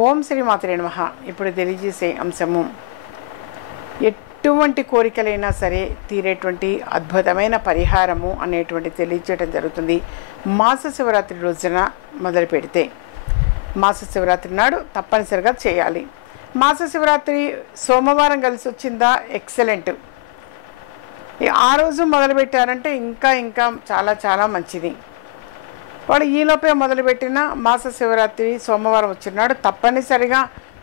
ఓం శ్రీ మాత్రే నమః. ఇప్పుడు తెలియజేసే అంశము, ఎటువంటి కోరికలైనా సరే తీరేటువంటి అద్భుతమైన పరిహారము అనేటువంటి తెలియజేయడం జరుగుతుంది. మాస శివరాత్రి రోజున మొదలు పెడితే మాస శివరాత్రి నాడు తప్పనిసరిగా చేయాలి. మాస శివరాత్రి సోమవారం కలిసి వచ్చిందా, ఎక్సలెంట్. ఆ రోజు మొదలుపెట్టారంటే ఇంకా చాలా చాలా మంచిది. వాడు ఈలోపే మొదలుపెట్టిన మాస శివరాత్రి సోమవారం వచ్చినాడు తప్పనిసరిగా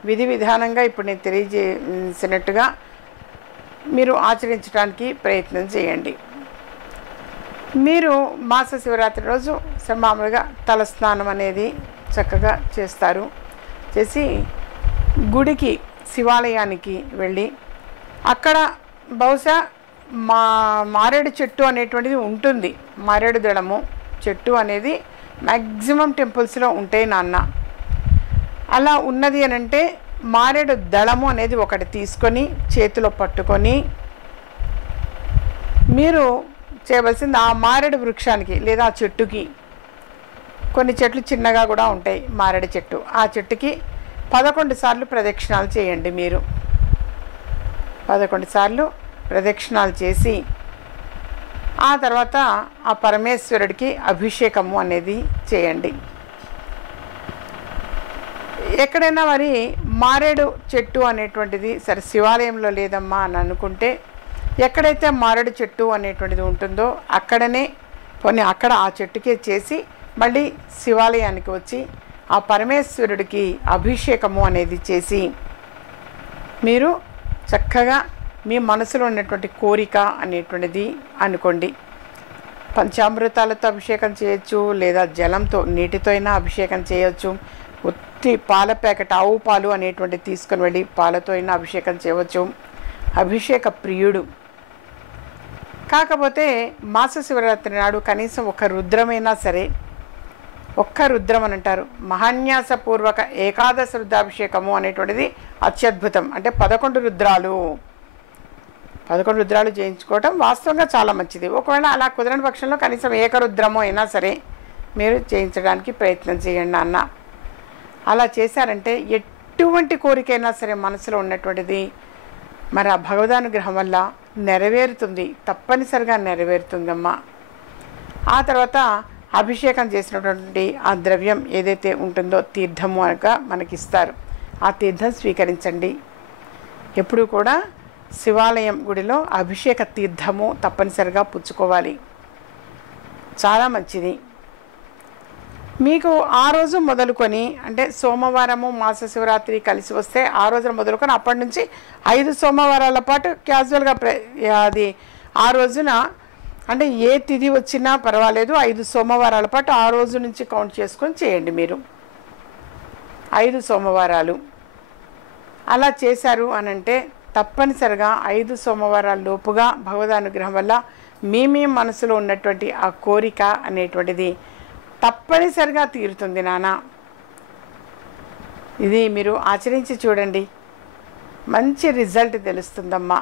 విధి విధానంగా ఇప్పుడు నేను తెలియజేసినట్టుగా మీరు ఆచరించడానికి ప్రయత్నం చేయండి. మీరు మాస శివరాత్రి రోజు మామూలుగా తలస్నానం అనేది చక్కగా చేస్తారు. చేసి గుడికి, శివాలయానికి వెళ్ళి అక్కడ బహుశా మారేడు చెట్టు అనేటువంటిది ఉంటుంది. మారేడు దళము చెట్టు అనేది మ్యాక్సిమం టెంపుల్స్లో ఉంటాయి నాన్న. అలా ఉన్నది అని అంటే మారేడు దళము అనేది ఒకటి తీసుకొని చేతిలో పట్టుకొని మీరు చేయవలసింది, ఆ మారేడు వృక్షానికి లేదా ఆ చెట్టుకి, కొన్ని చెట్లు చిన్నగా కూడా ఉంటాయి మారేడు చెట్టు, ఆ చెట్టుకి 11 సార్లు ప్రదక్షిణాలు చేయండి. మీరు 11 సార్లు ప్రదక్షిణాలు చేసి ఆ తర్వాత ఆ పరమేశ్వరుడికి అభిషేకము అనేది చేయండి. ఎక్కడైనా మరి మారేడు చెట్టు అనేటువంటిది సరే శివాలయంలో లేదమ్మా అని అనుకుంటే, ఎక్కడైతే మారేడు చెట్టు అనేటువంటిది ఉంటుందో అక్కడనే అక్కడ ఆ చెట్టుకే చేసి మళ్ళీ శివాలయానికి వచ్చి ఆ పరమేశ్వరుడికి అభిషేకము అనేది చేసి మీరు చక్కగా మీ మనసులో ఉన్నటువంటి కోరిక అనేటువంటిది అనుకోండి. పంచామృతాలతో అభిషేకం చేయొచ్చు, లేదా జలంతో, నీటితో అయినా అభిషేకం చేయొచ్చు. ఉత్తి పాల ప్యాకెట్, ఆవు పాలు అనేటువంటిది తీసుకొని వెళ్ళి పాలతో అయినా అభిషేకం చేయవచ్చు. అభిషేక ప్రియుడు. కాకపోతే మాస శివరాత్రి నాడు కనీసం ఒక రుద్రమైనా సరే, ఒక్క రుద్రం అని అంటారు, మహాన్యాసపూర్వక ఏకాదశ రుద్రాభిషేకము అనేటువంటిది అత్యద్భుతం. అంటే 11 రుద్రాలు చేయించుకోవటం వాస్తవంగా చాలా మంచిది. ఒకవేళ అలా కుదరని పక్షంలో కనీసం ఏకరుద్రమో అయినా సరే మీరు చేయించడానికి ప్రయత్నం చేయండి అన్న. అలా చేశారంటే ఎటువంటి కోరికైనా సరే మనసులో ఉన్నటువంటిది మరి ఆ భగవదానుగ్రహం వల్ల నెరవేరుతుంది, తప్పనిసరిగా నెరవేరుతుందమ్మా. ఆ తర్వాత అభిషేకం చేసినటువంటి ఆ ద్రవ్యం ఏదైతే ఉంటుందో తీర్థము అనగా మనకిస్తారు, ఆ తీర్థం స్వీకరించండి. ఎప్పుడు కూడా శివాలయం గుడిలో అభిషేక తీర్థము తప్పనిసరిగా పుచ్చుకోవాలి, చాలా మంచిది. మీకు ఆ రోజు మొదలుకొని, అంటే సోమవారము మాస శివరాత్రి కలిసి వస్తే ఆ రోజున మొదలుకొని అప్పటి నుంచి 5 సోమవారాల పాటు క్యాజువల్గా అది ఆ రోజున, అంటే ఏ తిథి వచ్చినా పర్వాలేదు, 5 సోమవారాల పాటు ఆ రోజు నుంచి కౌంట్ చేసుకొని చేయండి. మీరు 5 సోమవారాలు అలా చేశారు అనంటే తప్పనిసరిగా 5 సోమవారాల లోపుగా భగవదానుగ్రహం వల్ల మీ మనసులో ఉన్నటువంటి ఆ కోరిక అనేటువంటిది తప్పనిసరిగా తీరుతుంది నాన్న. ఇది మీరు ఆచరించి చూడండి, మంచి రిజల్ట్ తెలుస్తుందమ్మా.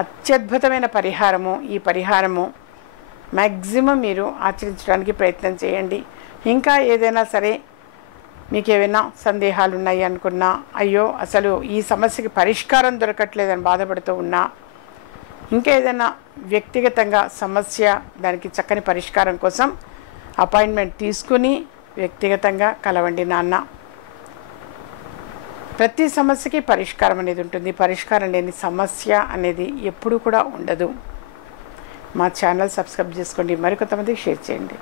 అత్యద్భుతమైన పరిహారము. ఈ పరిహారము మ్యాక్సిమం మీరు ఆచరించడానికి ప్రయత్నం చేయండి. ఇంకా ఏదైనా సరే మీకు ఏమైనా సందేహాలు ఉన్నాయి అనుకున్నా, అయ్యో అసలు ఈ సమస్యకి పరిష్కారం దొరకట్లేదని బాధపడుతూ ఉన్నా, ఇంకా ఏదైనా వ్యక్తిగతంగా సమస్య, దానికి చక్కని పరిష్కారం కోసం అపాయింట్మెంట్ తీసుకుని వ్యక్తిగతంగా కలవండి నాన్న. ప్రతి సమస్యకి పరిష్కారం అనేది ఉంటుంది. పరిష్కారం లేని సమస్య అనేది ఎప్పుడూ కూడా ఉండదు. మా ఛానల్ సబ్స్క్రైబ్ చేసుకోండి, మరికొంతమందికి షేర్ చేయండి.